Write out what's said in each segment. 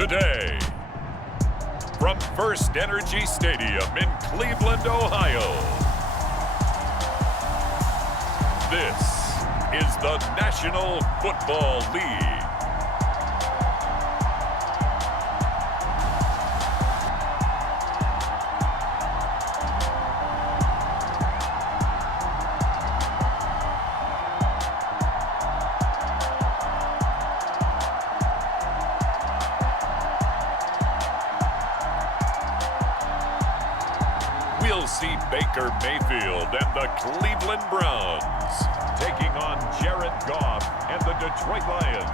today. From FirstEnergy Stadium in Cleveland, Ohio, this is the National Football League. We'll see Baker Mayfield and the Cleveland Browns taking on Jared Goff and the Detroit Lions.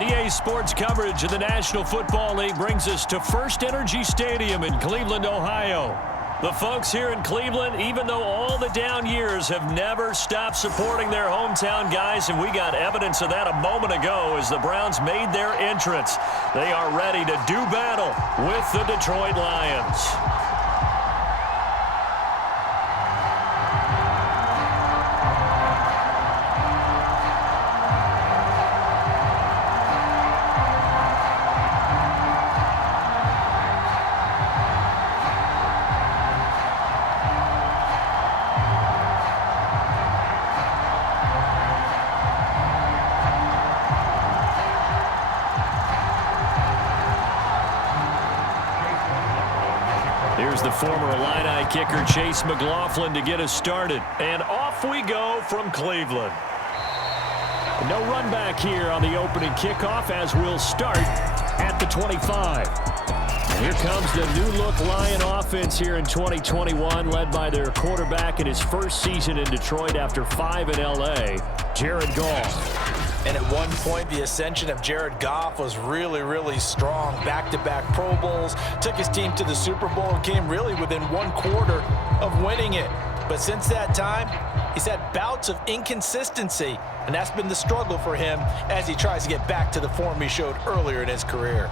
EA Sports coverage of the National Football League brings us to FirstEnergy Stadium in Cleveland, Ohio. The folks here in Cleveland, even though all the down years, have never stopped supporting their hometown guys, and we got evidence of that a moment ago as the Browns made their entrance. They are ready to do battle with the Detroit Lions. Here's the former Illini kicker Chase McLaughlin to get us started. And off we go from Cleveland. No run back here on the opening kickoff as we'll start at the 25. And here comes the new-look Lion offense here in 2021, led by their quarterback in his first season in Detroit after 5 in L.A., Jared Goff. And at one point, the ascension of Jared Goff was really, really strong. Back-to-back Pro Bowls, took his team to the Super Bowl, and came really within one quarter of winning it. But since that time, he's had bouts of inconsistency, and that's been the struggle for him as he tries to get back to the form he showed earlier in his career.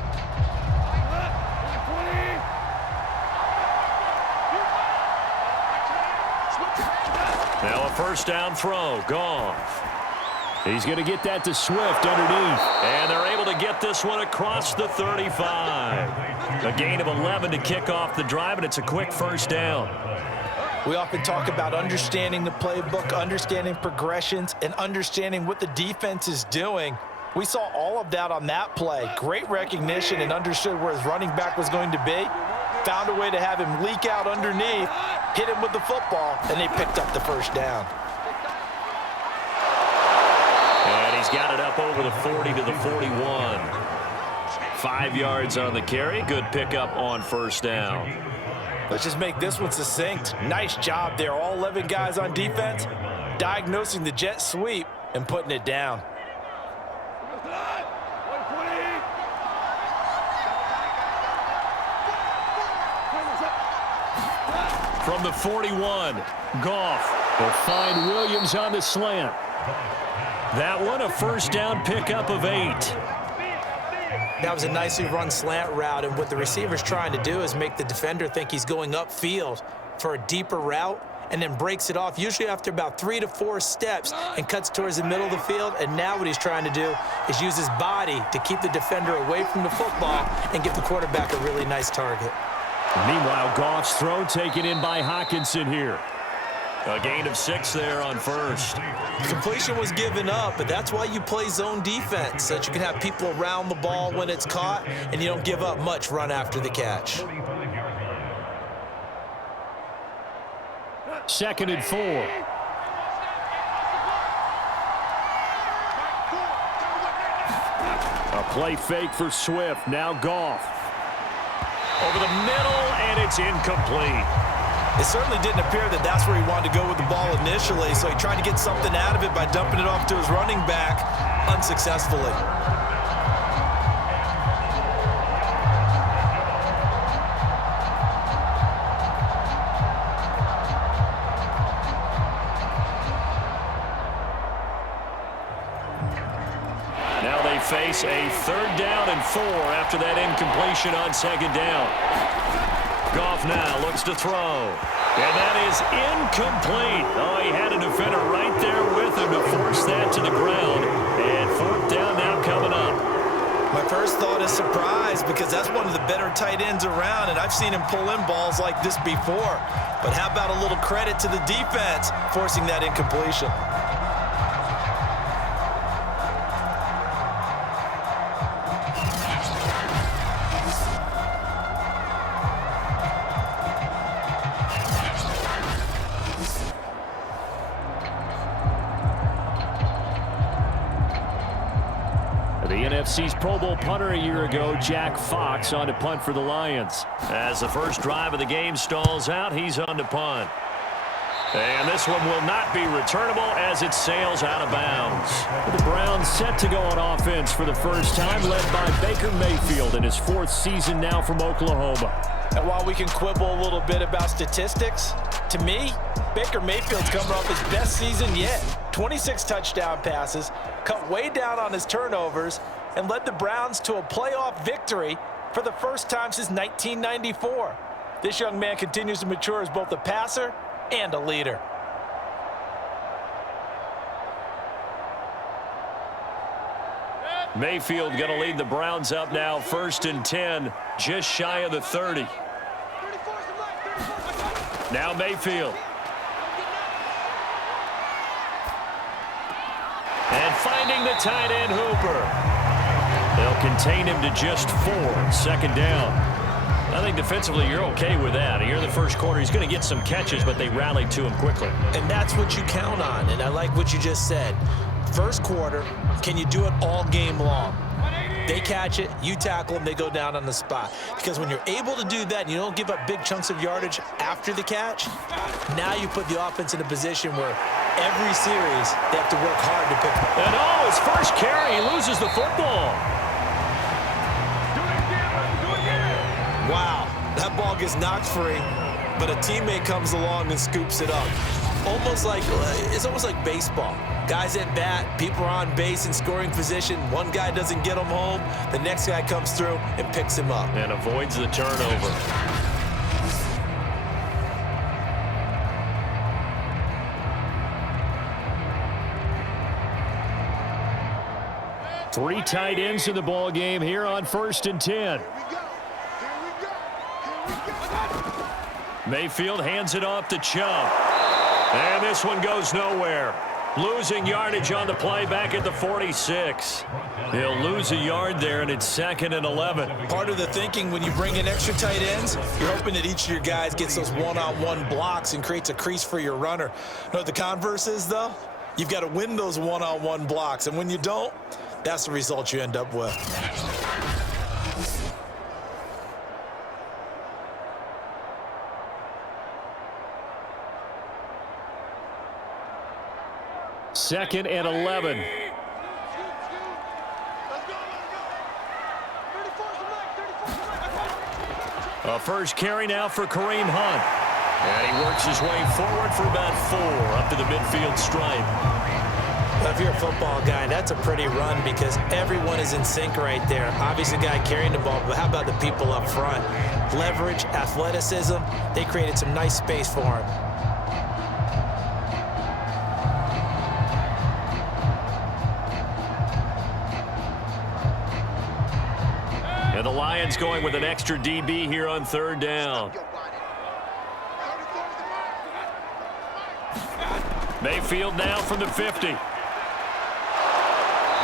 Now a first down throw, Goff. He's going to get that to Swift underneath. And they're able to get this one across the 35. A gain of 11 to kick off the drive, and it's a quick first down. We often talk about understanding the playbook, understanding progressions, and understanding what the defense is doing. We saw all of that on that play. Great recognition and understood where his running back was going to be. Found a way to have him leak out underneath, hit him with the football, and they picked up the first down. He's got it up over the 40 to the 41. 5 yards on the carry. Good pickup on first down. Let's just make this one succinct. Nice job there. All 11 guys on defense diagnosing the jet sweep and putting it down. From the 41, Goff will find Williams on the slant. That one, a first down pickup of 8. That was a nicely run slant route, and what the receiver's trying to do is make the defender think he's going upfield for a deeper route and then breaks it off, usually after about 3 to 4 steps, and cuts towards the middle of the field. And now what he's trying to do is use his body to keep the defender away from the football and give the quarterback a really nice target. Meanwhile, Goff's throw taken in by Hockenson here. A gain of 6 there on first. Completion was given up, but that's why you play zone defense, so that you can have people around the ball when it's caught, and you don't give up much run after the catch. 2nd and 4. A play fake for Swift. Now Goff. Over the middle, and it's incomplete. It certainly didn't appear that that's where he wanted to go with the ball initially, so he tried to get something out of it by dumping it off to his running back unsuccessfully. Now they face a 3rd down and 4 after that incompletion on 2nd down. Goff now looks to throw. And that is incomplete. Oh, he had a defender right there with him to force that to the ground. And 4th down now coming up. My first because that's one of the better tight ends around, and I've seen him pull in balls like this before. But how about a little credit to the defense forcing that incompletion? The NFC's Pro Bowl punter a year ago, Jack Fox, on to punt for the Lions. As the first drive of the game stalls out, he's on to punt. And this one will not be returnable as it sails out of bounds. The Browns set to go on offense for the first time, led by Baker Mayfield in his 4th season now from Oklahoma. And while we can quibble a little bit about statistics, to me, Baker Mayfield's coming off his best season yet. 26 touchdown passes, cut way down on his turnovers, and led the Browns to a playoff victory for the first time since 1994. This young man continues to mature as both a passer and a leader. Mayfield going to lead the Browns up now, 1st and 10, just shy of the 30. Now Mayfield. And finding the tight end Hooper. They'll contain him to just 4, 2nd down. I think defensively you're okay with that. Here in the first quarter, he's going to get some catches, but they rallied to him quickly. And that's what you count on, and I like what you just said. First quarter, can you do it all game long? They catch it, you tackle them, they go down on the spot. Because when you're able to do that and you don't give up big chunks of yardage after the catch, now you put the offense in a position where every series they have to work hard to pick up. And his first carry, he loses the football. Wow, that ball gets knocked free, but a teammate comes along and scoops it up. It's almost like baseball. Guys at bat, people are on base in scoring position. One guy doesn't get him home. The next guy comes through and picks him up. And avoids the turnover. Three tight ends in the ball game here on 1st and 10. Mayfield hands it off to Chubb. And this one goes nowhere. Losing yardage on the play back at the 46. He'll lose a yard there, and it's 2nd and 11. Part of the thinking when you bring in extra tight ends, you're hoping that each of your guys gets those one-on-one blocks and creates a crease for your runner. You know what the converse is, though? You've got to win those one-on-one blocks, and when you don't, that's the result you end up with. Second and 11. A first carry now for Kareem Hunt. And he works his way forward for about 4 up to the midfield stripe. Well, if you're a football guy, that's a pretty run because everyone is in sync right there. Obviously, the guy carrying the ball, but how about the people up front? Leverage, athleticism, they created some nice space for him. And the Lions going with an extra DB here on 3rd down. Mayfield now from the 50.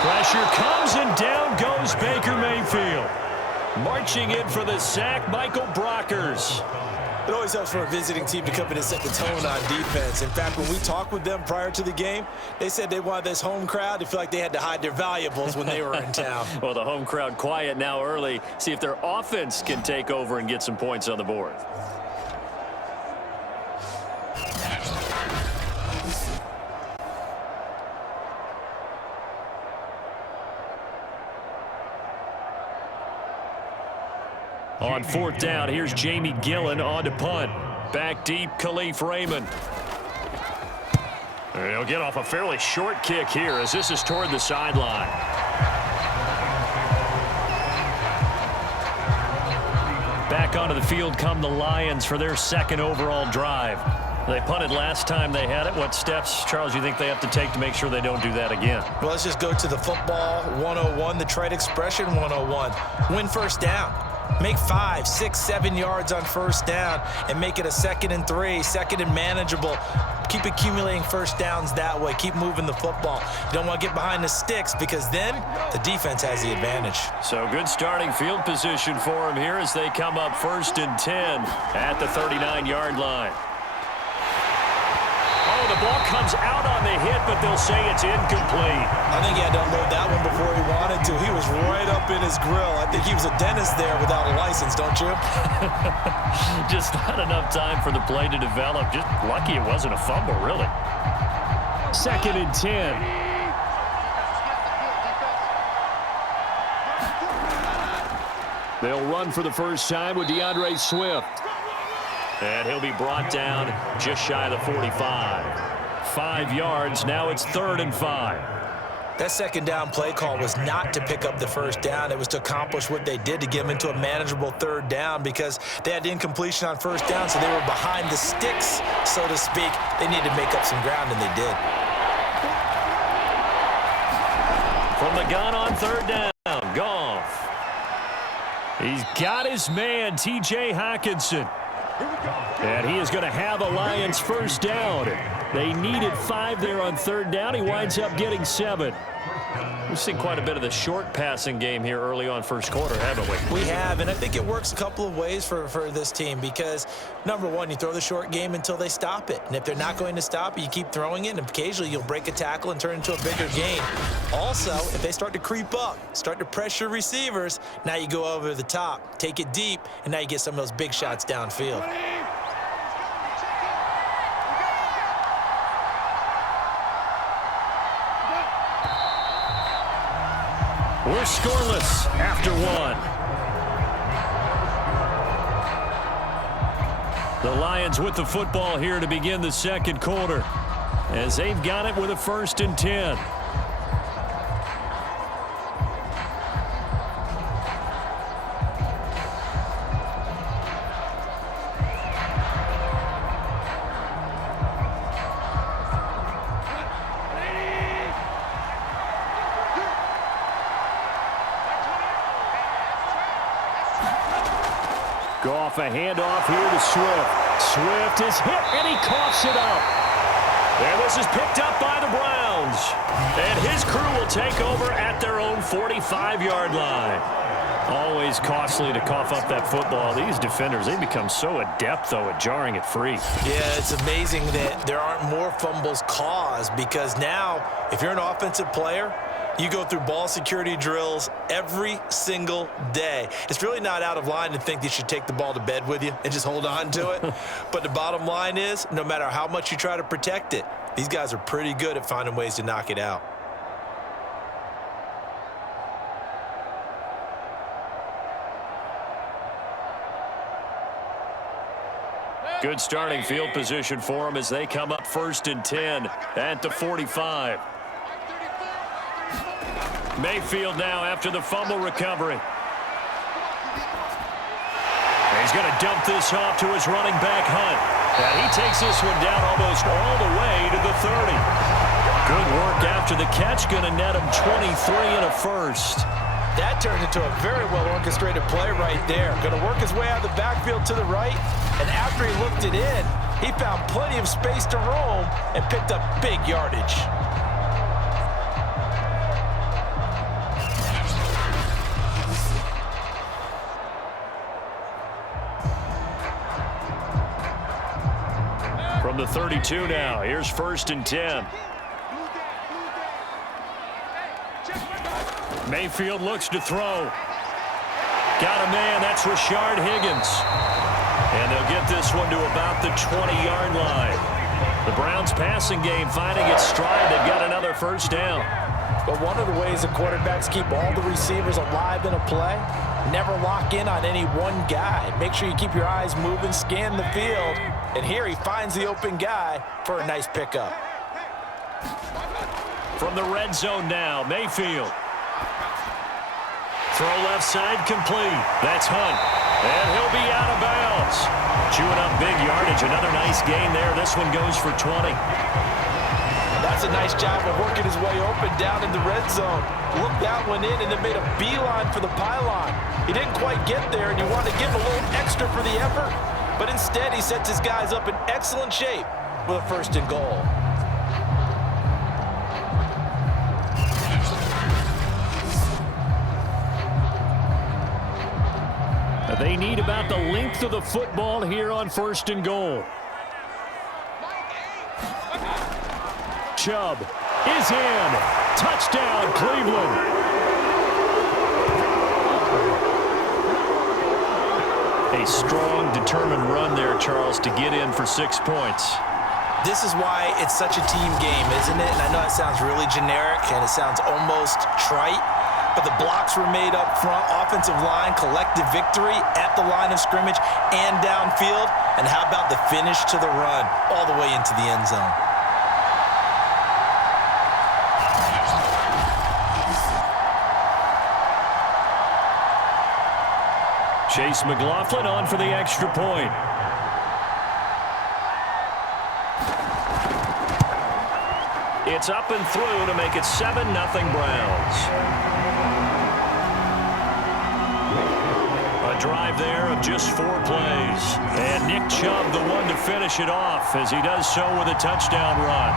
Pressure comes and down goes Baker Mayfield. Marching in for the sack, Michael Brockers. It always helps for a visiting team to come in and set the tone on defense. In fact, when we talked with them prior to the game, they said they wanted this home crowd to feel like they had to hide their valuables when they were in town. Well, the home crowd quiet now early. See if their offense can take over and get some points on the board. On 4th down, here's Jamie Gillen on to punt. Back deep, Khalif Raymond. And he'll get off a fairly short kick here as this is toward the sideline. Back onto the field come the Lions for their 2nd overall drive. They punted last time they had it. What steps, Charles, you think they have to take to make sure they don't do that again? Well, let's just go to the football 101, the trade expression 101. Win first down. Make 5, 6, 7 yards on first down and make it a 2nd and 3, 2nd and manageable. Keep accumulating first downs that way. Keep moving the football. You don't want to get behind the sticks because then the defense has the advantage. So good starting field position for them here as they come up 1st and 10 at the 39-yard line. Oh, the ball comes out on the hit, but they'll say it's incomplete. I think he had to unload that one before he wanted to. He was right up in his grill. I think he was a dentist there without a license, don't you? Just not enough time for the play to develop. Just lucky it wasn't a fumble, really. 2nd and 10. They'll run for the first time with DeAndre Swift. And he'll be brought down just shy of the 45. 5 yards. Now it's 3rd and 5. That 2nd down play call was not to pick up the first down. It was to accomplish what they did to get them into a manageable 3rd down because they had incompletion on first down, so they were behind the sticks, so to speak. They needed to make up some ground, and they did. From the gun on 3rd down, Goff. He's got his man, T.J. Hockenson. And he is going to have a Lions first down. They needed 5 there on 3rd down. He winds up getting 7. We've seen quite a bit of the short passing game here early on first quarter, haven't we? We have, and I think it works a couple of ways for this team because, number one, you throw the short game until they stop it. And if they're not going to stop it, you keep throwing it, and occasionally you'll break a tackle and turn it into a bigger gain. Also, if they start to creep up, start to pressure receivers, now you go over the top, take it deep, and now you get some of those big shots downfield. We're scoreless after 1. The Lions with the football here to begin the 2nd quarter as they've got it with a 1st and 10. Goff, a handoff here to Swift. Swift is hit, and he coughs it up. And this is picked up by the Browns. And his crew will take over at their own 45-yard line. Always costly to cough up that football. These defenders, they become so adept, though, at jarring it free. Yeah, it's amazing that there aren't more fumbles caused because now, if you're an offensive player, you go through ball security drills every single day. It's really not out of line to think you should take the ball to bed with you and just hold on to it. But the bottom line is, no matter how much you try to protect it, these guys are pretty good at finding ways to knock it out. Good starting field position for them as they come up 1st and 10 at the 45. Mayfield now after the fumble recovery. He's going to dump this off to his running back, Hunt. And he takes this one down almost all the way to the 30. Good work after the catch. Going to net him 23 and a first. That turned into a very well-orchestrated play right there. Going to work his way out of the backfield to the right. And after he looked it in, he found plenty of space to roam and picked up big yardage. From the 32 now, here's 1st and 10. Mayfield looks to throw. Got a man, that's Rashard Higgins. And they'll get this one to about the 20-yard line. The Browns passing game finding its stride. They've got another first down. But one of the ways the quarterbacks keep all the receivers alive in a play, never lock in on any one guy. Make sure you keep your eyes moving, scan the field. And here he finds the open guy for a nice pickup. From the red zone now, Mayfield. Throw left side complete. That's Hunt. And he'll be out of bounds. Chewing up big yardage. Another nice gain there. This one goes for 20. That's a nice job of working his way open down in the red zone. Looked that one in and then made a beeline for the pylon. He didn't quite get there, and you want to give him a little extra for the effort. But instead, he sets his guys up in excellent shape with a 1st and goal. They need about the length of the football here on 1st and goal. Chubb is in. Touchdown, Cleveland. A strong, determined run there, Charles, to get in for 6 points. This is why it's such a team game, isn't it? And I know it sounds really generic and it sounds almost trite, but the blocks were made up front, offensive line, collective victory at the line of scrimmage and downfield. And how about the finish to the run all the way into the end zone? Chase McLaughlin on for the extra point. It's up and through to make it 7-0 Browns. A drive there of just 4 plays. And Nick Chubb, the one to finish it off, as he does so with a touchdown run.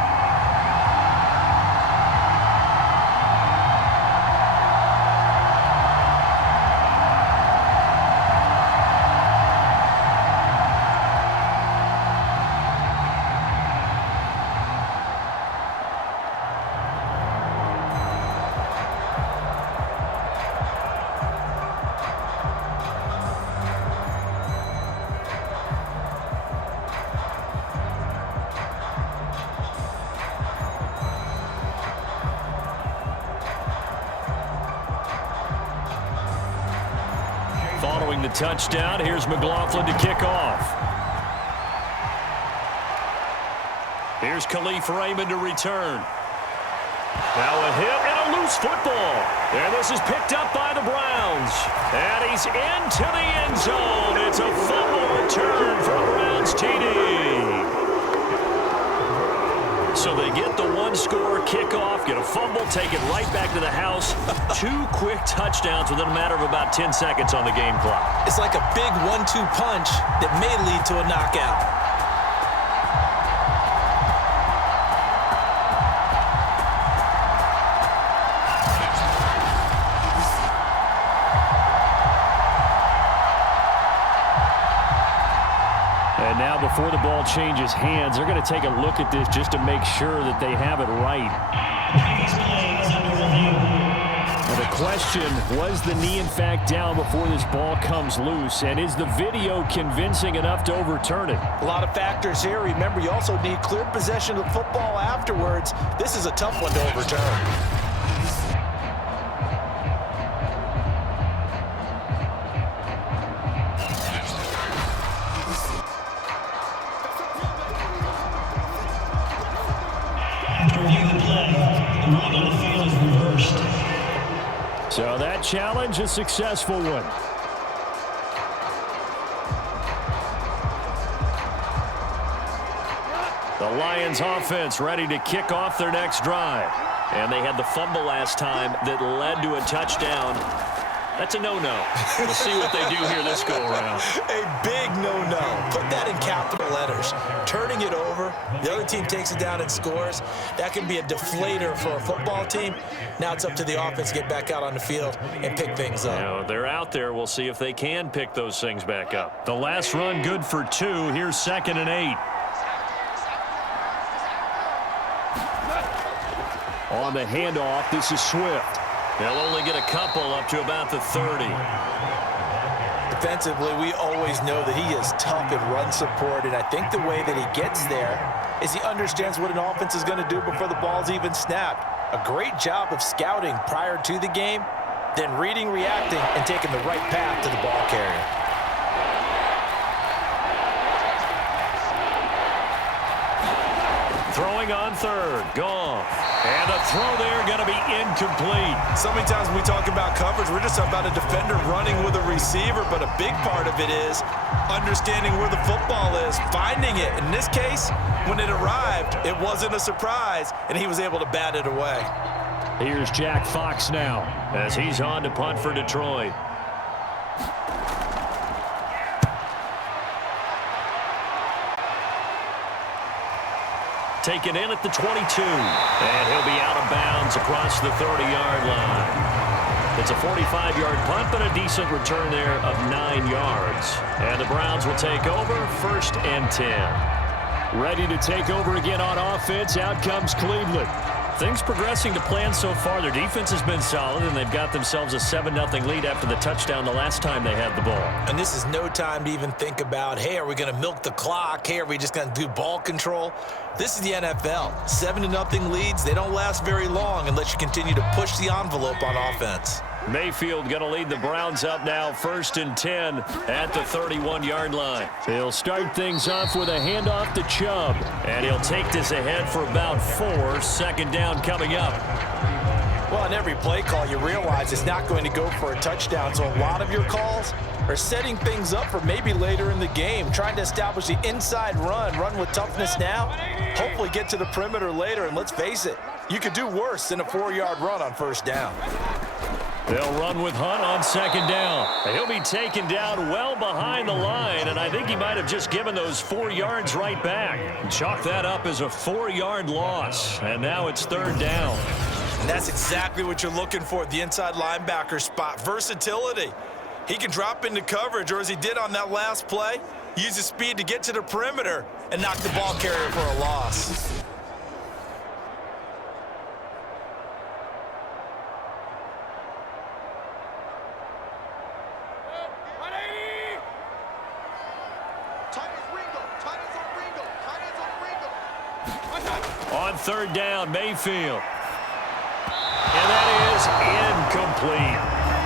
Following the touchdown, here's McLaughlin to kick off. Here's Khalif Raymond to return. Now a hit and a loose football. And this is picked up by the Browns. And he's into the end zone. It's a fumble return for the Browns TD. So they get the 1-score kickoff, get a fumble, take it right back to the house. 2 quick touchdowns within a matter of about 10 seconds on the game clock. It's like a big 1-2 punch that may lead to a knockout. And now before the ball changes hands, they're going to take a look at this just to make sure that they have it right. Now the question, was the knee in fact down before this ball comes loose? And is the video convincing enough to overturn it? A lot of factors here. Remember, you also need clear possession of the football afterwards. This is a tough one to overturn. So that challenge, a successful one. The Lions offense ready to kick off their next drive. And they had the fumble last time that led to a touchdown. That's a no-no. We'll see what they do here this go-around. A big no-no. Put that in capital letters. Turning it over, the other team takes it down and scores. That can be a deflator for a football team. Now it's up to the offense to get back out on the field and pick things up. Now, they're out there. We'll see if they can pick those things back up. The last run good for 2. Here's 2nd and 8. On the handoff, this is Swift. They'll only get a couple up to about the 30. Defensively, we always know that he is tough in run support, and I think the way that he gets there is he understands what an offense is going to do before the ball's even snapped. A great job of scouting prior to the game, then reading, reacting, and taking the right path to the ball carrier. Throwing on 3rd, Goff. And the throw there going to be incomplete. So many times when we talk about coverage, we're just talking about a defender running with a receiver, but a big part of it is understanding where the football is, finding it. In this case, when it arrived, it wasn't a surprise, and he was able to bat it away. Here's Jack Fox now as he's on to punt for Detroit. Taken in at the 22, and he'll be out of bounds across the 30-yard line. It's a 45-yard punt, but a decent return there of 9 yards. And the Browns will take over, 1st and 10. Ready to take over again on offense. Out comes Cleveland. Things progressing to plan so far. Their defense has been solid, and they've got themselves a 7-0 lead after the touchdown the last time they had the ball. And this is no time to even think about, hey, are we going to milk the clock? Hey, are we just going to do ball control? This is the NFL. 7-0 leads, they don't last very long unless you continue to push the envelope on offense. Mayfield going to lead the Browns up now, 1st and 10 at the 31-yard line. He'll start things off with a handoff to Chubb, and he'll take this ahead for about 4. 2nd down coming up. Well, on every play call, you realize it's not going to go for a touchdown, so a lot of your calls are setting things up for maybe later in the game, trying to establish the inside run with toughness now, hopefully get to the perimeter later, and let's face it, you could do worse than a 4-yard run on 1st down. They'll run with Hunt on 2nd down. He'll be taken down well behind the line, and I think he might have just given those 4 yards right back. Chalk that up as a 4-yard loss, and now it's 3rd down. And that's exactly what you're looking for, the inside linebacker spot. Versatility. He can drop into coverage, or as he did on that last play, use his speed to get to the perimeter and knock the ball carrier for a loss. On 3rd down, Mayfield. And that is incomplete.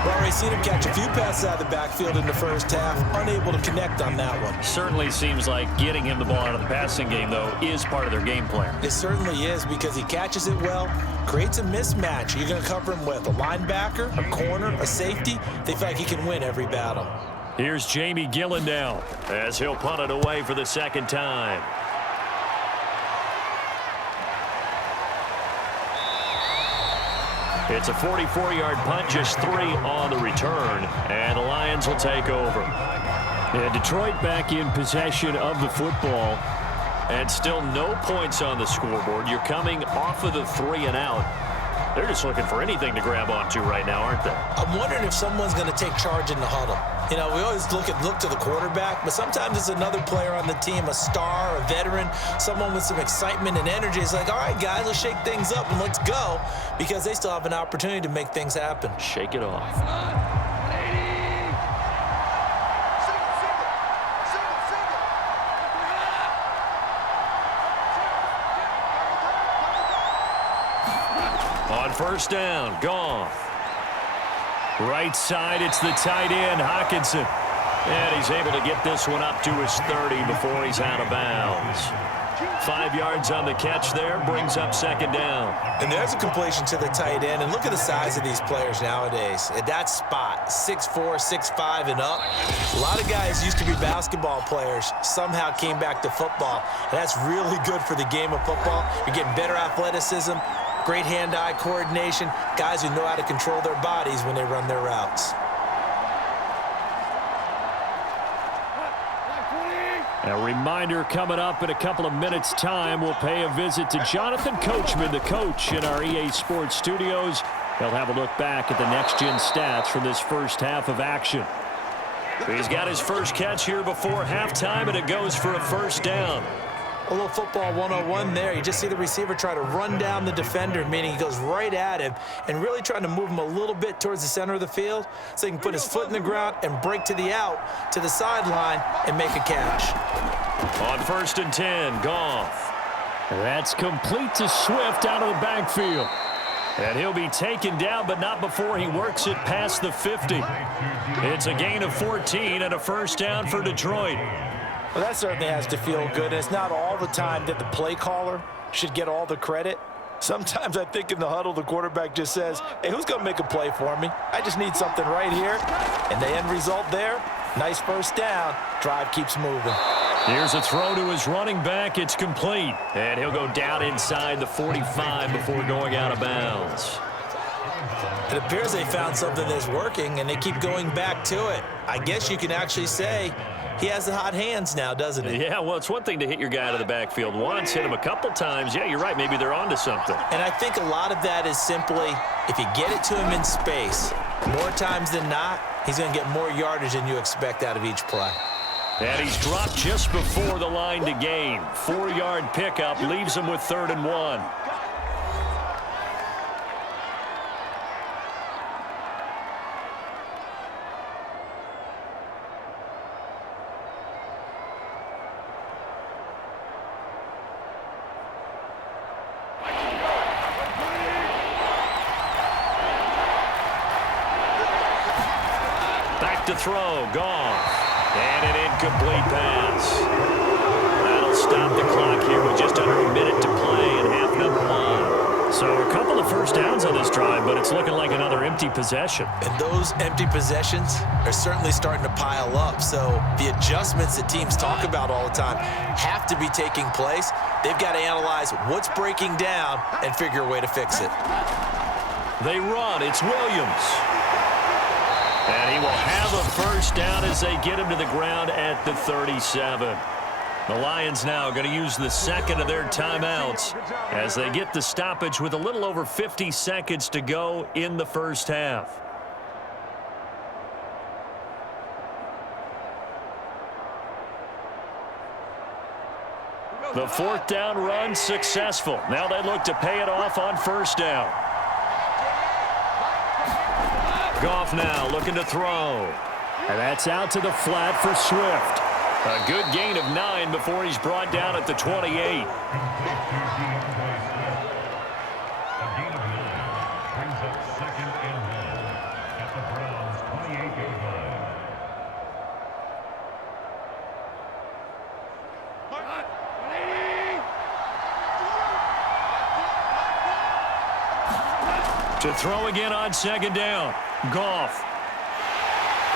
We've already seen him catch a few passes out of the backfield in the 1st half, unable to connect on that one. Certainly seems like getting him the ball out of the passing game, though, is part of their game plan. It certainly is, because he catches it well, creates a mismatch. You're going to cover him with a linebacker, a corner, a safety. They feel like he can win every battle. Here's Jamie Gillen now as he'll punt it away for the 2nd time. It's a 44-yard punt, just 3 on the return, and the Lions will take over. And Detroit back in possession of the football, and still no points on the scoreboard. You're coming off of the 3 and out. They're just looking for anything to grab onto right now, aren't they? I'm wondering if someone's going to take charge in the huddle. You know, we always look to the quarterback, but sometimes it's another player on the team, a star, a veteran, someone with some excitement and energy. It's like, all right, guys, let's shake things up and let's go, because they still have an opportunity to make things happen. Shake it off. On 1st down, Goff. Right side, it's the tight end, Hockenson. And he's able to get this one up to his 30 before he's out of bounds. 5 yards on the catch there, brings up 2nd down. And there's a completion to the tight end. And look at the size of these players nowadays. At that spot, 6'4", 6'5", and up. A lot of guys used to be basketball players, somehow came back to football. And that's really good for the game of football. You're getting better athleticism, great hand-eye coordination, guys who know how to control their bodies when they run their routes. A reminder coming up in a couple of minutes' time. We'll pay a visit to Jonathan Coachman, the coach in our EA Sports studios. He'll have a look back at the next-gen stats from this 1st half of action. He's got his first catch here before halftime, and it goes for a 1st down. A little football 101 there. You just see the receiver try to run down the defender, meaning he goes right at him and really trying to move him a little bit towards the center of the field so he can put his foot in the ground and break to the out, to the sideline, and make a catch. On 1st and 10, Goff. That's complete to Swift out of the backfield. And he'll be taken down, but not before he works it past the 50. It's a gain of 14 and a 1st down for Detroit. Well, that certainly has to feel good. And it's not all the time that the play caller should get all the credit. Sometimes I think in the huddle, the quarterback just says, hey, who's going to make a play for me? I just need something right here. And the end result there, nice first down. Drive keeps moving. Here's a throw to his running back. It's complete. And he'll go down inside the 45 before going out of bounds. It appears they found something that's working, and they keep going back to it. I guess you can actually say he has the hot hands now, doesn't he? Yeah, well, it's one thing to hit your guy out of the backfield once, hit him a couple times. Yeah, you're right. Maybe they're onto something. And I think a lot of that is simply if you get it to him in space, more times than not, he's going to get more yardage than you expect out of each play. And he's dropped just before the line to gain. 4-yard pickup leaves him with 3rd and 1. To throw, Goff, and an incomplete pass. That'll stop the clock here with just under a minute to play in half number 1. So a couple of first downs on this drive, but it's looking like another empty possession. And those empty possessions are certainly starting to pile up. So the adjustments that teams talk about all the time have to be taking place. They've got to analyze what's breaking down and figure a way to fix it. They run. It's Williams. And he will have a first down as they get him to the ground at the 37. The Lions now going to use the second of their timeouts as they get the stoppage with a little over 50 seconds to go in the first half. The 4th down run successful. Now they look to pay it off on first down. Goff now looking to throw. And that's out to the flat for Swift. A good gain of 9 before he's brought down at the 28. To throw again on 2nd down. Goff.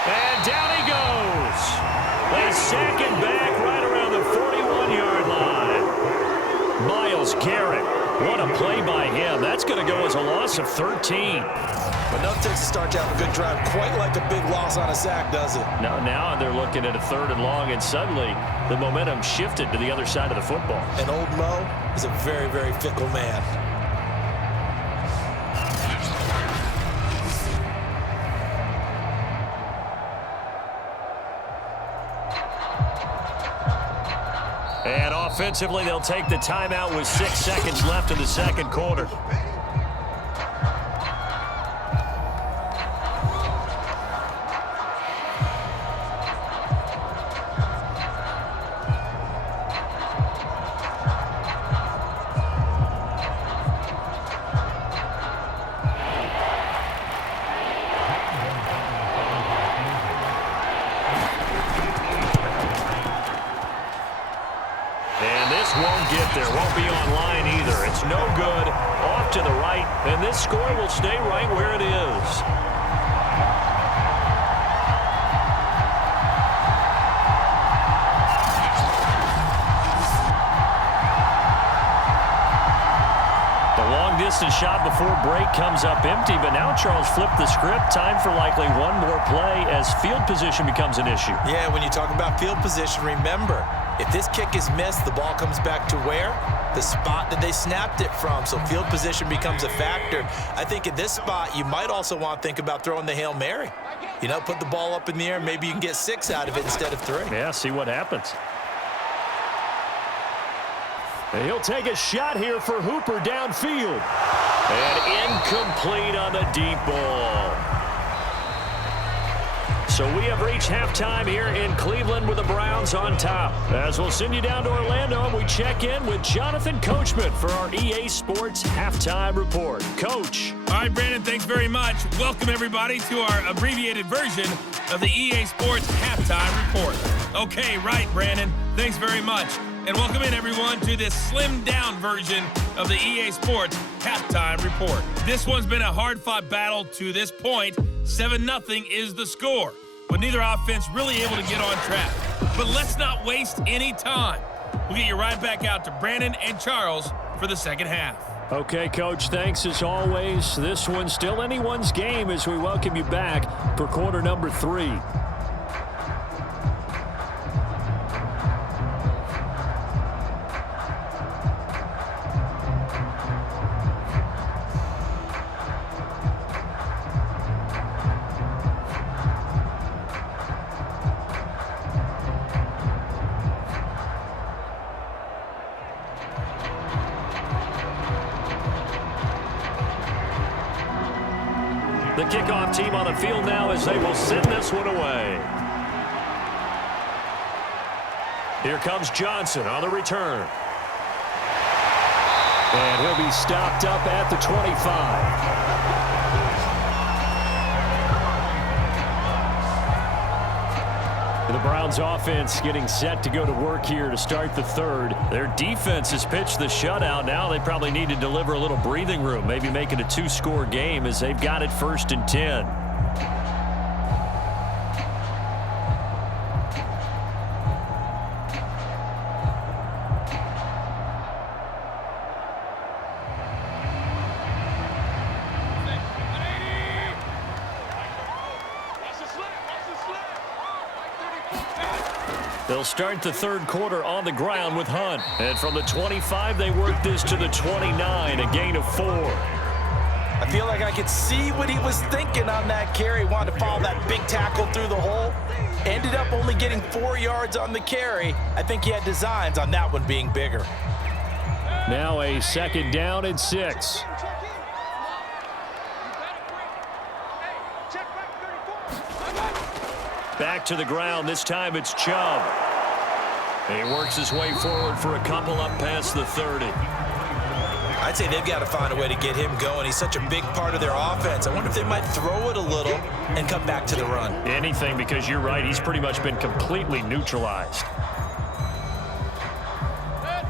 And down he goes. They sack him back right around the 41-yard line. Myles, Garrett. What a play by him. That's going to go as a loss of 13. But enough takes to start to have a good drive. Quite like a big loss on a sack, does it? No, now they're looking at a 3rd and long, and suddenly the momentum shifted to the other side of the football. And old Mo is a very, very fickle man. And offensively, they'll take the timeout with 6 seconds left in the second quarter. Won't get there, won't be online either. It's no good, off to the right, and this score will stay right where it is. The long-distance shot before break comes up empty, but now Charles flipped the script. Time for likely one more play as field position becomes an issue. Yeah, when you talk about field position, remember, if this kick is missed, the ball comes back to where? The spot that they snapped it from. So field position becomes a factor. I think at this spot, you might also want to think about throwing the Hail Mary. You know, put the ball up in the air. Maybe you can get 6 out of it instead of 3. Yeah, see what happens. And he'll take a shot here for Hooper downfield. And incomplete on the deep ball. So we have reached halftime here in Cleveland with the Browns on top. As we'll send you down to Orlando, and we check in with Jonathan Coachman for our EA Sports Halftime Report. Coach. All right, Brandon, thanks very much. Welcome, everybody, to our abbreviated version of the EA Sports Halftime Report. Okay, right, Brandon. Thanks very much. and welcome in, everyone, to this slimmed-down version of the EA Sports Halftime Report. This one's been a hard-fought battle to this point. 7-0 is the score, with neither offense really able to get on track. But let's not waste any time. We'll get you right back out to Brandon and Charles for the second half. Okay, Coach, thanks as always. This one's still anyone's game as we welcome you back for quarter number 3. The kickoff team on the field now as they will send this one away. Here comes Johnson on the return. And he'll be stopped up at the 25. The Browns offense getting set to go to work here to start the third. Their defense has pitched the shutout. Now they probably need to deliver a little breathing room, maybe make it a 2-score game as they've got it 1st and 10. They'll start the third quarter on the ground with Hunt. And from the 25, they work this to the 29, a gain of 4. I feel like I could see what he was thinking on that carry. Wanted to follow that big tackle through the hole. Ended up only getting 4 yards on the carry. I think he had designs on that one being bigger. Now a 2nd down and 6. Back to the ground. This time it's Chubb. And he works his way forward for a couple up past the 30. I'd say they've got to find a way to get him going. He's such a big part of their offense. I wonder if they might throw it a little and come back to the run. Anything, because you're right. He's pretty much been completely neutralized.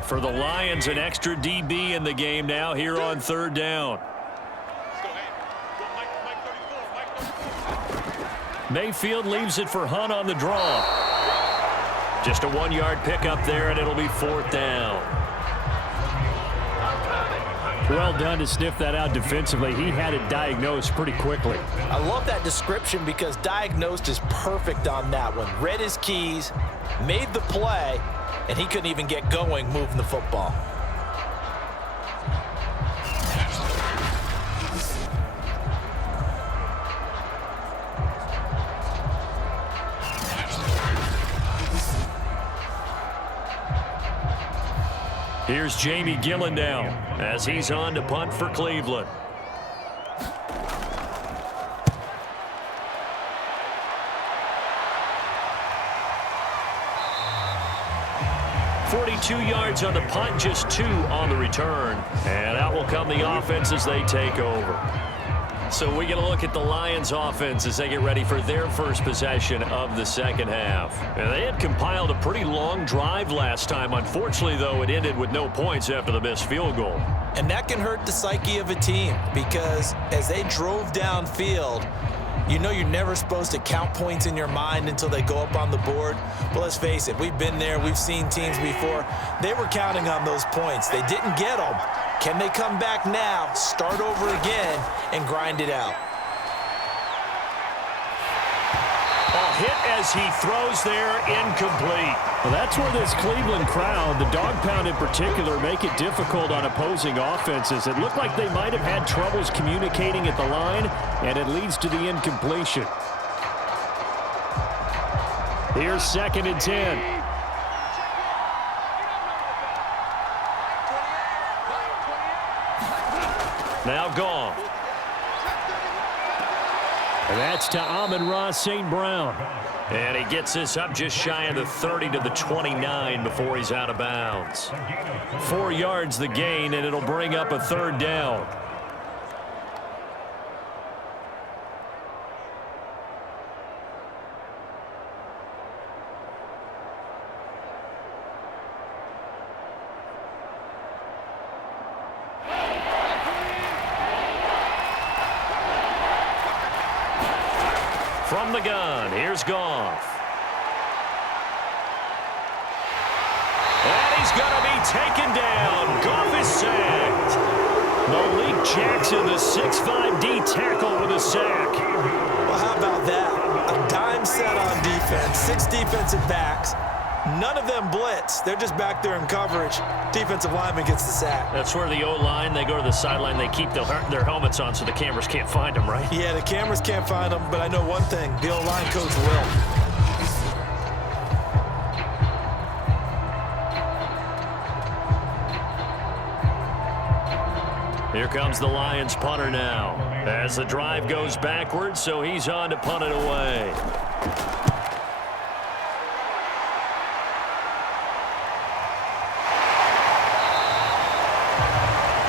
For the Lions, an extra DB in the game now here on 3rd down. Mayfield leaves it for Hunt on the draw. Just a 1-yard pickup there, and it'll be 4th down. Well done to sniff that out defensively. He had it diagnosed pretty quickly. I love that description because diagnosed is perfect on that one. Read his keys, made the play, and he couldn't even get going moving the football. Here's Jamie Gillen now as he's on to punt for Cleveland. .42 yards on the punt, just 2 on the return. And out will come the offense as they take over. So we get a look at the Lions offense as they get ready for their first possession of the second half. And they had compiled a pretty long drive last time. Unfortunately, though, it ended with no points after the missed field goal. And that can hurt the psyche of a team because as they drove downfield, you know you're never supposed to count points in your mind until they go up on the board. But let's face it, we've been there. We've seen teams before. They were counting on those points. They didn't get them. Can they come back now, start over again, and grind it out? A hit as he throws there, incomplete. Well, that's where this Cleveland crowd, the dog pound in particular, make it difficult on opposing offenses. It looked like they might have had troubles communicating at the line, and it leads to the incompletion. Here's 2nd and 10. Now Goff. And that's to Amon-Ra St. Brown. And he gets this up just shy of the 30 to the 29 before he's out of bounds. 4 yards the gain, and it'll bring up a 3rd down. From the gun, here's Goff. And he's going to be taken down. Goff is sacked. Malik Jackson, the 6'5" D tackle with a sack. Well, how about that? A dime set on defense, 6 defensive backs. None of them blitz. They're just back there in coverage. Defensive lineman gets the sack. That's where the O-line, they go to the sideline, they keep their helmets on so the cameras can't find them, right? Yeah, the cameras can't find them, but I know one thing. The O-line coach will. Here comes the Lions punter now. As the drive goes backwards, so he's on to punt it away.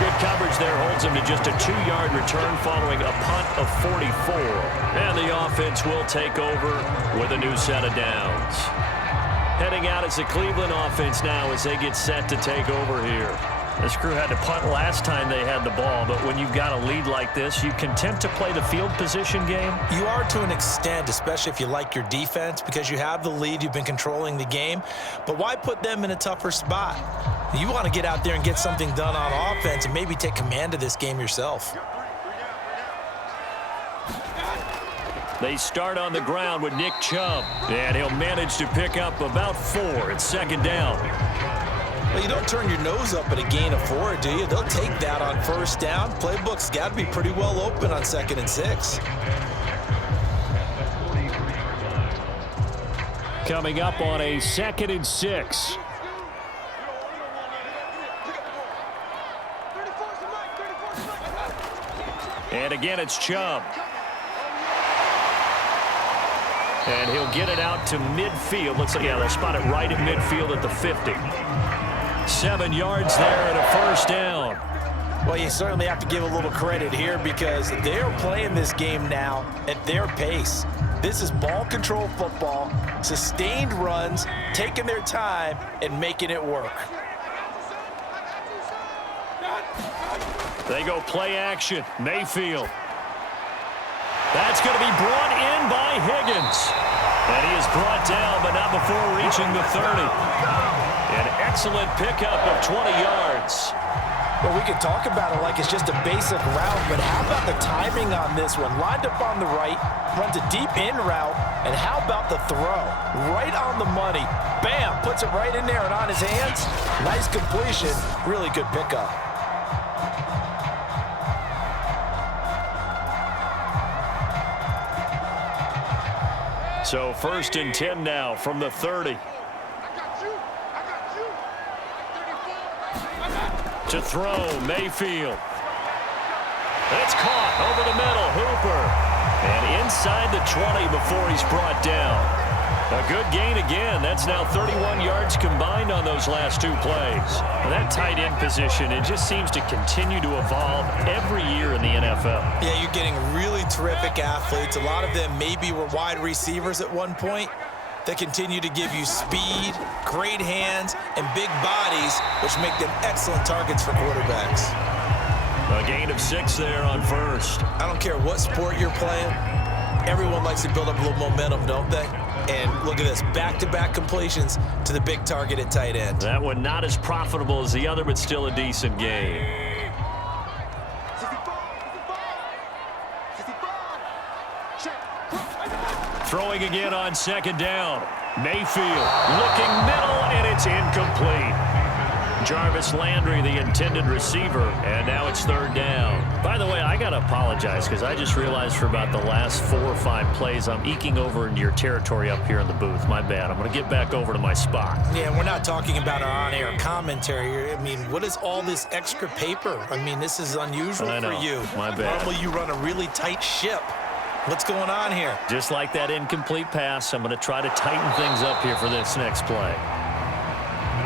Good coverage there holds him to just a 2-yard return following a punt of 44. And the offense will take over with a new set of downs. Heading out is the Cleveland offense now as they get set to take over here. This crew had to punt last time they had the ball, but when you've got a lead like this, you content to play the field position game? You are to an extent, especially if you like your defense, because you have the lead, you've been controlling the game. But why put them in a tougher spot? You want to get out there and get something done on offense and maybe take command of this game yourself. They start on the ground with Nick Chubb, and he'll manage to pick up about 4. It's second down. Well, you don't turn your nose up at a gain of 4, do you? They'll take that on first down. Playbook's got to be pretty well open on 2nd and 6. Coming up on a 2nd and 6. And again, it's Chubb. And he'll get it out to midfield. Looks like, yeah, they'll spot it right at midfield at the 50. 7 yards there and a first down. Well, you certainly have to give a little credit here because they're playing this game now at their pace. This is ball control football, sustained runs, taking their time and making it work. They go play action. Mayfield. That's going to be brought in by Higgins. And he is brought down, but not before reaching the 30. An excellent pickup of 20 yards. Well, we could talk about it like it's just a basic route, but how about the timing on this one? Lined up on the right, runs a deep in route, and how about the throw? Right on the money. Bam, puts it right in there and on his hands. Nice completion, really good pickup. So 1st and 10 now from the 30. To throw, Mayfield. It's caught over the middle, Hooper. And inside the 20 before he's brought down. A good gain again. That's now 31 yards combined on those last 2 plays. And that tight end position, it just seems to continue to evolve every year in the NFL. Yeah, you're getting really terrific athletes. A lot of them maybe were wide receivers at one point. They continue to give you speed, great hands, and big bodies, which make them excellent targets for quarterbacks. A gain of 6 there on first. I don't care what sport you're playing. Everyone likes to build up a little momentum, don't they? And look at this, back-to-back completions to the big target at tight end. That one not as profitable as the other, but still a decent gain. Throwing again on 2nd down. Mayfield looking middle, and it's incomplete. Jarvis Landry, the intended receiver, and now it's 3rd down. By the way, I got to apologize because I just realized for about the last 4 or 5 plays, I'm eking over into your territory up here in the booth. My bad. I'm going to get back over to my spot. Yeah, we're not talking about our on-air commentary here. I mean, what is all this extra paper? I mean, this is unusual for you. My bad. Normally you run a really tight ship. What's going on here? Just like that incomplete pass, I'm going to try to tighten things up here for this next play.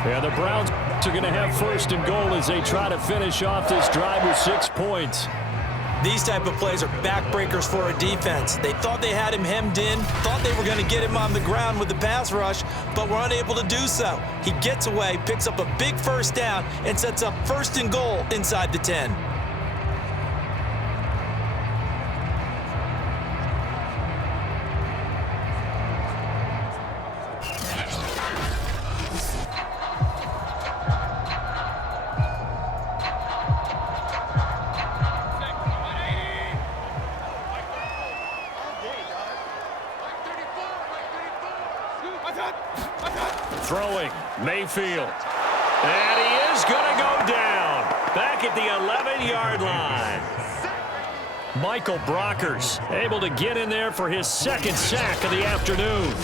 Yeah, the Browns are going to have 1st and goal as they try to finish off this drive with 6 points. These type of plays are backbreakers for a defense. They thought they had him hemmed in, thought they were going to get him on the ground with the pass rush, but were unable to do so. He gets away, picks up a big 1st down, and sets up 1st and goal inside the 10. throwing. Mayfield. And he is going to go down. Back at the 11-yard line. Michael Brockers able to get in there for his second sack of the afternoon.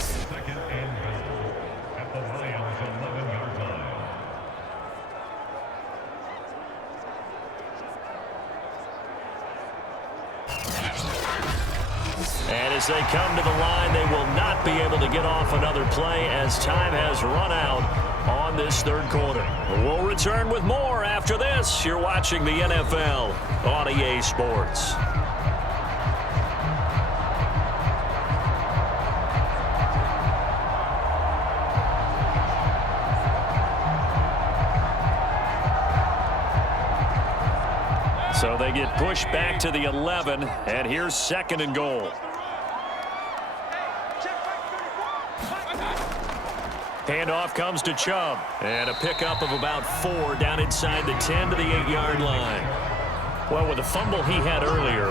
And as they come to the line, they will not be able to get off another play as time has run out on this third quarter. We'll return with more after this. You're watching the NFL on EA Sports. So they get pushed back to the 11, and here's 2nd and goal. Handoff comes to Chubb, and a pickup of about 4 down inside the 10 to the 8-yard line. Well, with the fumble he had earlier,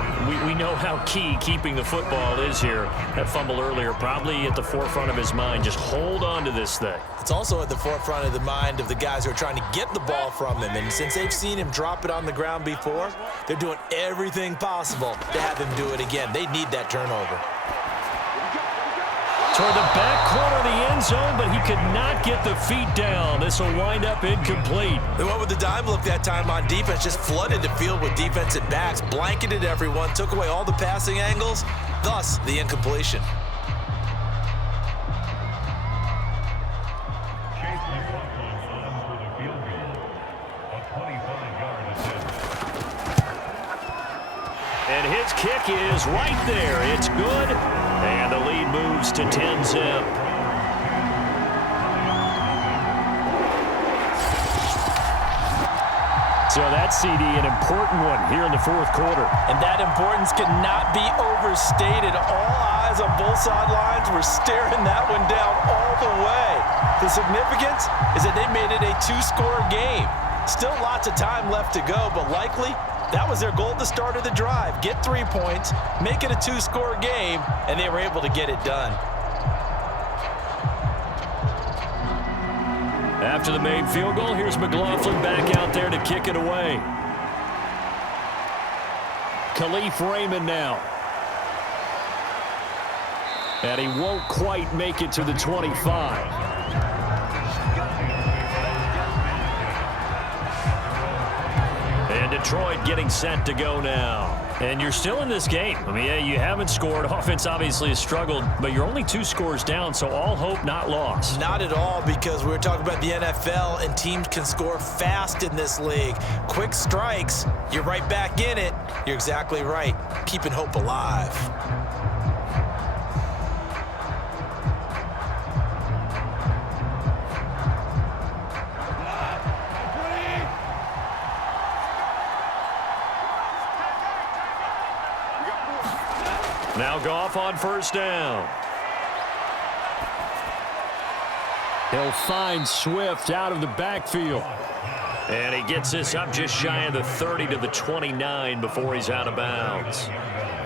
we know how key keeping the football is here. That fumble earlier probably at the forefront of his mind. Just hold on to this thing. It's also at the forefront of the mind of the guys who are trying to get the ball from him. And since they've seen him drop it on the ground before, they're doing everything possible to have him do it again. They need that turnover. Toward the back corner of the end zone, but he could not get the feet down. This will wind up incomplete. They went with the dime look that time on defense, just flooded the field with defensive backs, blanketed everyone, took away all the passing angles, thus the incompletion. And his kick is right there. It's good. And the lead moves to 10-zip. So that CD, an important one here in the fourth quarter. And that importance cannot be overstated. All eyes on both sidelines were staring that one down all the way. The significance is that they made it a 2-score game. Still lots of time left to go, but likely that was their goal at the start of the drive. Get 3 points, make it a 2-score game, and they were able to get it done. After the made field goal, here's McLaughlin back out there to kick it away. Khalif Raymond now. And he won't quite make it to the 25. And Detroit getting set to go now. And you're still in this game. I mean, yeah, you haven't scored. Offense obviously has struggled, but you're only 2 scores down, so all hope not lost. Not at all, because we were talking about the NFL, and teams can score fast in this league. Quick strikes, you're right back in it. You're exactly right. Keeping hope alive. Now Goff on first down. He'll find Swift out of the backfield. And he gets this up just shy of the 30 to the 29 before he's out of bounds.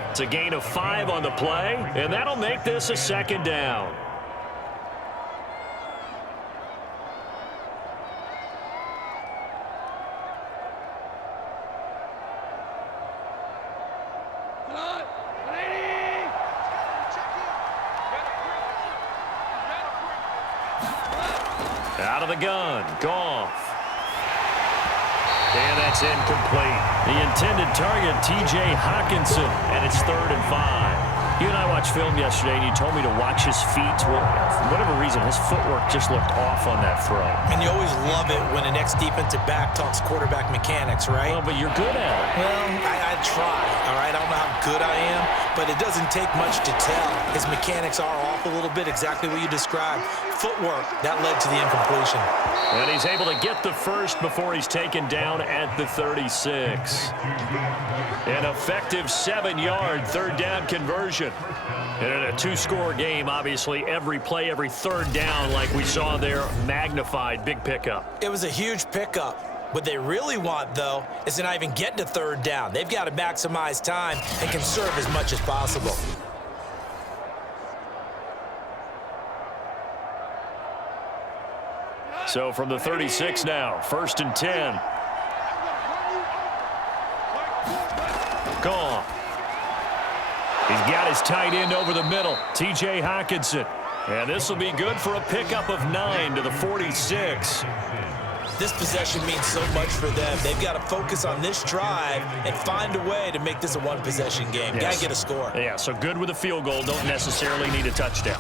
It's a gain of 5 on the play, and that'll make this a 2nd down. Out of the gun, Goff. And that's incomplete. The intended target, T.J. Hawkinson, and it's 3rd and 5. You and I watched film yesterday, and you told me to watch his feet. Well, for whatever reason, his footwork just looked off on that throw. And you always love it when an ex-defensive back talks quarterback mechanics, right? Well, but you're good at it. Well, I try, all right? I don't know how good I am, but it doesn't take much to tell. His mechanics are off a little bit, exactly what you described. Footwork, that led to the incompletion. And he's able to get the first before he's taken down at the 36. An effective 7-yard 3rd down conversion. And in a 2-score game, obviously, every play, every 3rd down, like we saw there, magnified, big pickup. It was a huge pickup. What they really want, though, is to not even get to 3rd down. They've got to maximize time and conserve as much as possible. So from the 36 now, 1st and 10. Goff. He's got his tight end over the middle, T.J. Hockenson. And this will be good for a pickup of 9 to the 46. This possession means so much for them. They've got to focus on this drive and find a way to make this a one-possession game. Yes. Got to get a score. Yeah, so good with a field goal. Don't necessarily need a touchdown.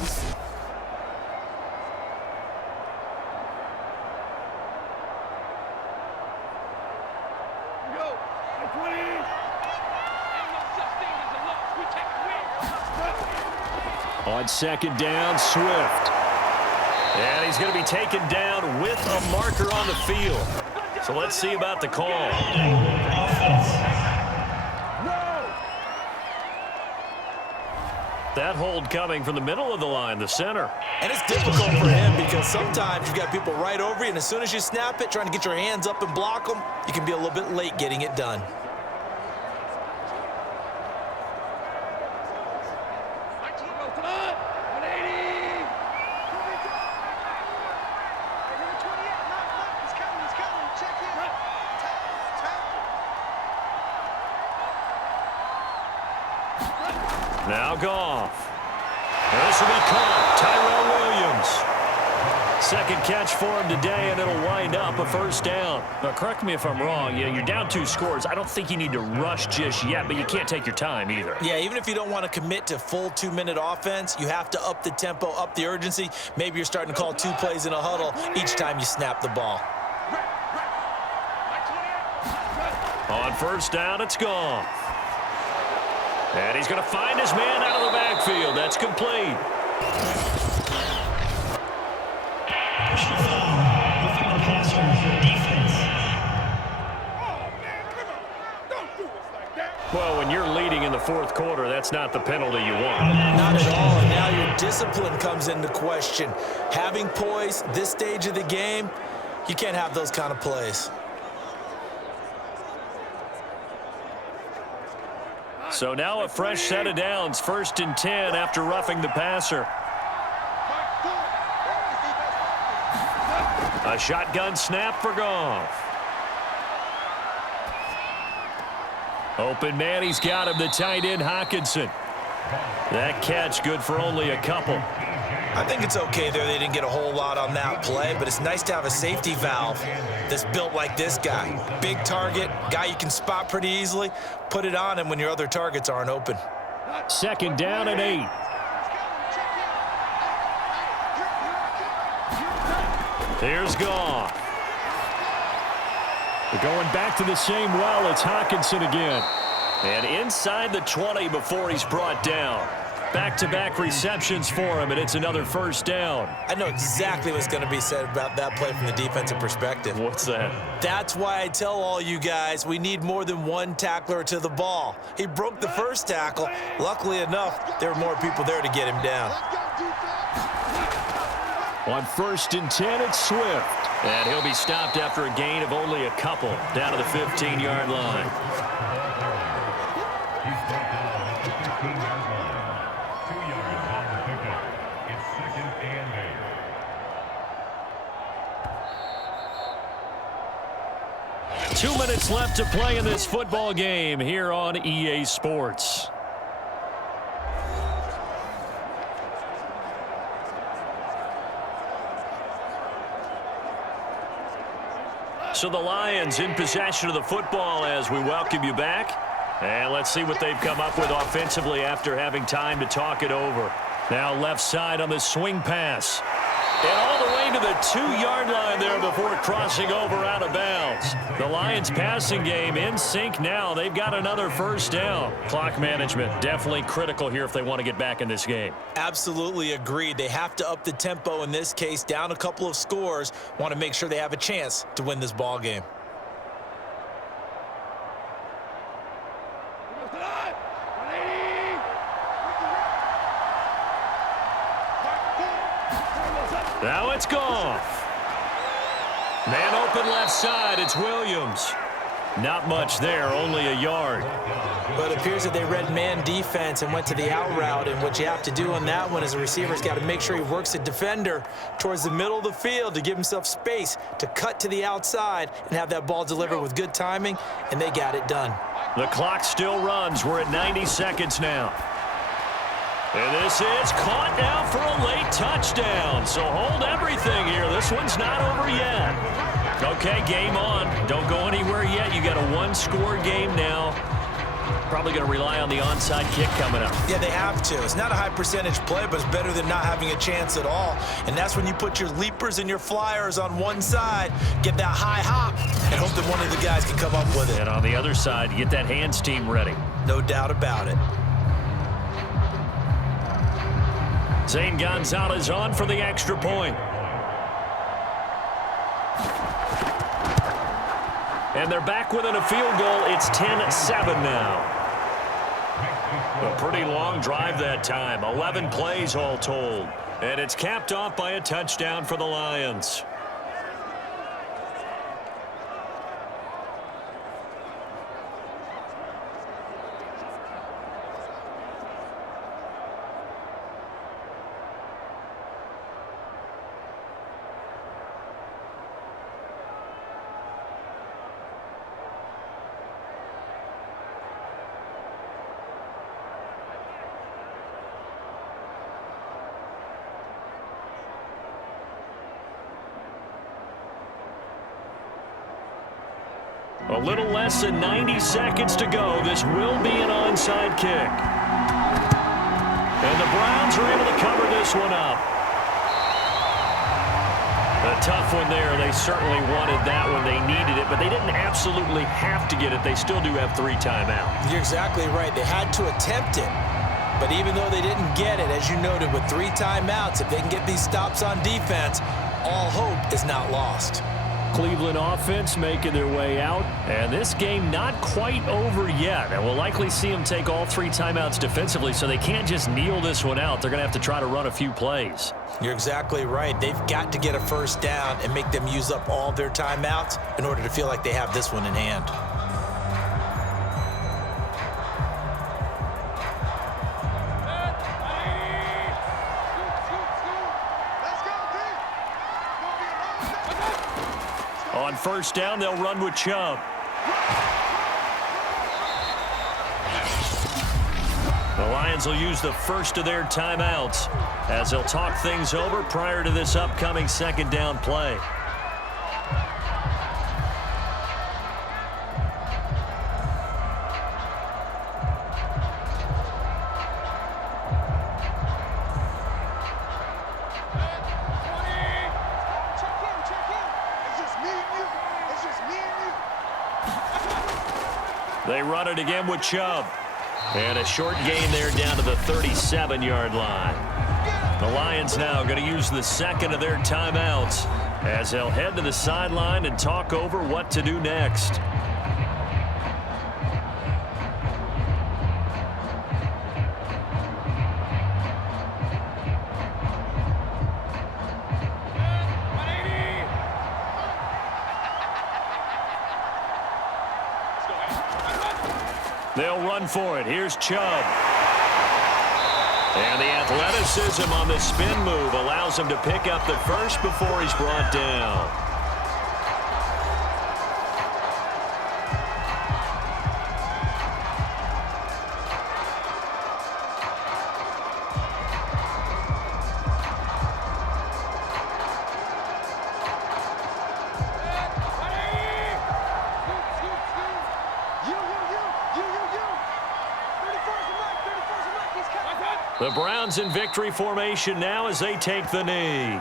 On 2nd down, Swift. And he's going to be taken down with a marker on the field. So let's see about the call. That hold coming from the middle of the line, the center. And it's difficult for him because sometimes you've got people right over you, and as soon as you snap it, trying to get your hands up and block them, you can be a little bit late getting it done. Now Goff. This will be caught. Tyrell Williams. Second catch for him today, and it'll wind up a 1st down. Now, correct me if I'm wrong. You're down 2 scores. I don't think you need to rush just yet, but you can't take your time either. Yeah, even if you don't want to commit to full 2-minute offense, you have to up the tempo, up the urgency. Maybe you're starting to call 2 plays in a huddle each time you snap the ball. On 1st down, it's Goff. And he's going to find his man out of the backfield. That's complete. Well, when you're leading in the 4th quarter, that's not the penalty you want. Not at all. And now your discipline comes into question. Having poise this stage of the game, you can't have those kind of plays. So now a fresh set of downs, 1st and 10 after roughing the passer. A shotgun snap for Goff. Open man, he's got him, the tight end Hockenson. That catch good for only a couple. I think it's okay there. They didn't get a whole lot on that play, but it's nice to have a safety valve that's built like this guy. Big target, guy you can spot pretty easily. Put it on him when your other targets aren't open. 2nd down and 8. Here's Goff. We're going back to the same well. It's Hockenson again. And inside the 20 before he's brought down. Back-to-back receptions for him, and it's another 1st down. I know exactly what's going to be said about that play from the defensive perspective. What's that? That's why I tell all you guys we need more than one tackler to the ball. He broke the 1st tackle. Luckily enough, there were more people there to get him down. On 1st and 10, it's Swift. And he'll be stopped after a gain of only a couple down to the 15-yard line. 2 minutes left to play in this football game here on EA Sports. So the Lions in possession of the football as we welcome you back. And let's see what they've come up with offensively after having time to talk it over. Now left side on the swing pass. And all the way to the 2-yard line there before crossing over out of bounds. The Lions passing game in sync now. They've got another 1st down. Clock management definitely critical here if they want to get back in this game. Absolutely agreed. They have to up the tempo in this case, down a couple of scores. Want to make sure they have a chance to win this ball game. Now it's Goff. Man open left side, it's Williams. Not much there, only a yard. But it appears that they read man defense and went to the out route, and what you have to do on that one is the receiver's got to make sure he works the defender towards the middle of the field to give himself space to cut to the outside and have that ball delivered with good timing, and they got it done. The clock still runs. We're at 90 seconds now. And this is caught now for a late touchdown. So hold everything here. This one's not over yet. Okay, game on. Don't go anywhere yet. You got a one-score game now. Probably going to rely on the onside kick coming up. Yeah, they have to. It's not a high percentage play, but it's better than not having a chance at all. And that's when you put your leapers and your flyers on one side, get that high hop, and hope that one of the guys can come up with it. And on the other side, get that hands team ready. No doubt about it. Zane Gonzalez on for the extra point. And they're back within a field goal. It's 10-7 now. A pretty long drive that time. 11 plays all told. And it's capped off by a touchdown for the Lions. A little less than 90 seconds to go. This will be an onside kick. And the Browns are able to cover this one up. A tough one there. They certainly wanted that one. They needed it, but they didn't absolutely have to get it. They still do have 3 timeouts. You're exactly right. They had to attempt it. But even though they didn't get it, as you noted, with 3 timeouts, if they can get these stops on defense, all hope is not lost. Cleveland offense making their way out, and this game not quite over yet. And we'll likely see them take all 3 timeouts defensively, so they can't just kneel this one out. They're going to have to try to run a few plays. You're exactly right. They've got to get a first down and make them use up all their timeouts in order to feel like they have this one in hand. On first down, they'll run with Chubb. The Lions will use the first of their timeouts as they'll talk things over prior to this upcoming second down play. They run it again with Chubb. And a short gain there down to the 37-yard line. The Lions now going to use the second of their timeouts as they'll head to the sideline and talk over what to do next. They'll run for it. Here's Chubb. And the athleticism on the spin move allows him to pick up the first before he's brought down. The Browns in victory formation now as they take the knee.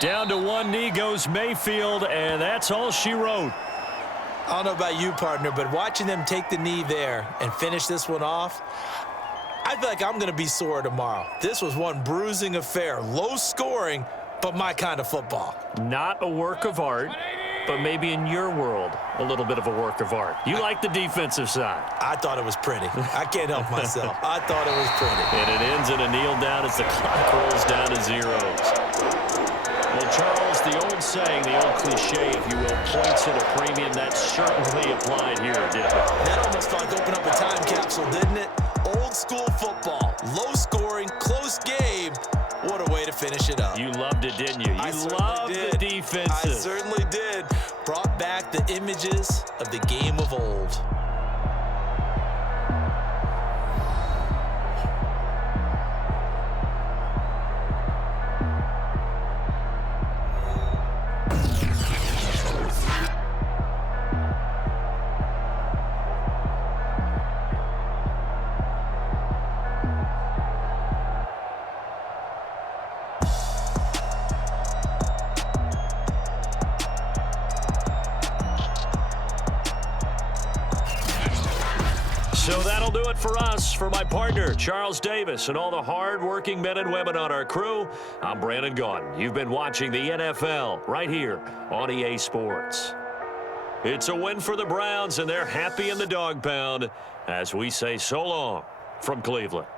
Down to one knee goes Mayfield, and that's all she wrote. I don't know about you, partner, but watching them take the knee there and finish this one off, I feel like I'm going to be sore tomorrow. This was one bruising affair. Low scoring, but my kind of football. Not a work of art, but maybe in your world, a little bit of a work of art. You like the defensive side. I thought it was pretty. I can't help myself. I thought it was pretty. And it ends in a kneel down as the clock rolls down to zeros. Well, Charles, the old saying, the old cliche, if you will, points at a premium, that certainly applied here, didn't it? That almost felt like open up a time capsule, didn't it? Old school football, low scoring, close game. What a way to finish it up. You loved it, didn't you? You loved the defenses. I certainly did. Brought back the images of the game of old. So that'll do it for us. For my partner, Charles Davis, and all the hard-working men and women on our crew, I'm Brandon Gaudin. You've been watching the NFL right here on EA Sports. It's a win for the Browns, and they're happy in the dog pound as we say so long from Cleveland.